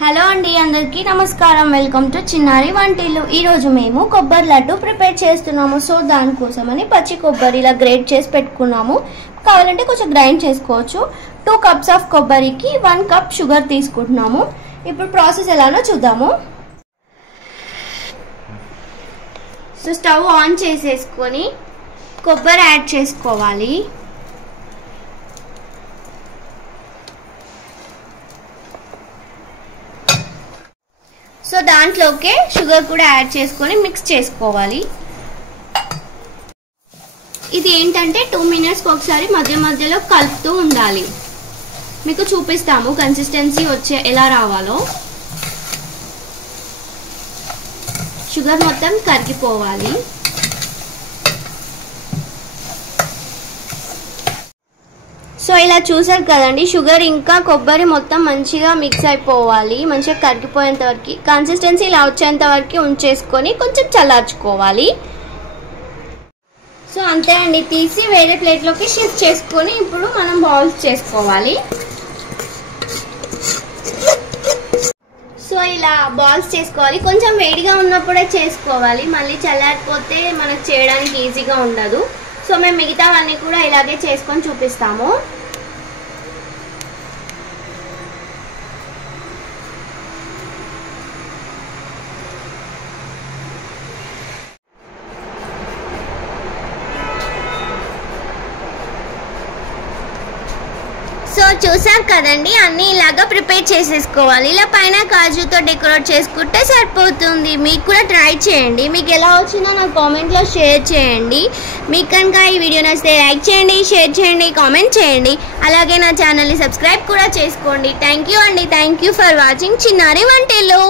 Hello అండి, అందరికీ నమస్కారం. వెల్కమ్ టు చిన్నారి వంటిల్లు. ఈరోజు మేము కొబ్బరి లడ్డు ప్రిపేర్ చేస్తున్నాము. సో దానికోసమని పచ్చి కొబ్బరి ఇలా గ్రేట్ చేసి పెట్టుకున్నాము. కావాలంటే కొంచెం గ్రైండ్ చేసుకోవచ్చు. 2 కప్స్ ఆఫ్ కొబ్బరికి 1 కప్ షుగర్ తీసుకుంటున్నాము. ఇప్పుడు ప్రాసెస్ ఎలానో చూద్దాము. సో స్టవ్ ఆన్ చేసేసుకొని కొబ్బరి యాడ్ చేసుకోవాలి. సో దాంట్లోకే షుగర్ కూడా యాడ్ చేసుకొని మిక్స్ చేసుకోవాలి. ఇది ఏంటంటే 2 మినిట్స్కి ఒకసారి మధ్య మధ్యలో కలుపుతూ ఉండాలి. మీకు చూపిస్తాము కన్సిస్టెన్సీ ఎలా రావాలో. షుగర్ మొత్తం కరిగిపోవాలి. సో ఇలా చూసారు కదండి, షుగర్ ఇంకా కొబ్బరి మొత్తం మంచిగా మిక్స్ అయిపోవాలి. మంచిగా కరిగిపోయేంత వరకు కన్సిస్టెన్సీ ఇలా వచ్చేంత వరకు ఉంచేసుకొని కొంచెం చల్లార్చుకోవాలి. సో అంతే అండి, తీసి వేరే ప్లేట్లోకి షిఫ్ట్ చేసుకొని ఇప్పుడు మనం బాల్స్ చేసుకోవాలి. సో ఇలా బాల్స్ చేసుకోవాలి. కొంచెం వేడిగా ఉన్నప్పుడే చేసుకోవాలి, మళ్ళీ చల్లారిపోతే మనకు చేయడానికి ఈజీగా ఉండదు. సో మేము మిగతావన్నీ కూడా ఇలాగే చేసుకొని చూపిస్తాము. సో చూసారు కదండి, అన్నీ ఇలాగా ప్రిపేర్ చేసేసుకోవాలి. ఇలా పైన కాజుతో డెకరేట్ చేసుకుంటే సరిపోతుంది. మీకు కూడా ట్రై చేయండి. మీకు ఎలా వచ్చిందో నాకు కామెంట్లో షేర్ చేయండి. మీకు కనుక ఈ వీడియో నచ్చితే లైక్ చేయండి, షేర్ చేయండి, కామెంట్ చేయండి. అలాగే నా ఛానల్ని సబ్స్క్రైబ్ కూడా చేసుకోండి. థ్యాంక్ యూ అండి. థ్యాంక్ యూ ఫర్ వాచింగ్ చిన్నారి వంటిల్లు.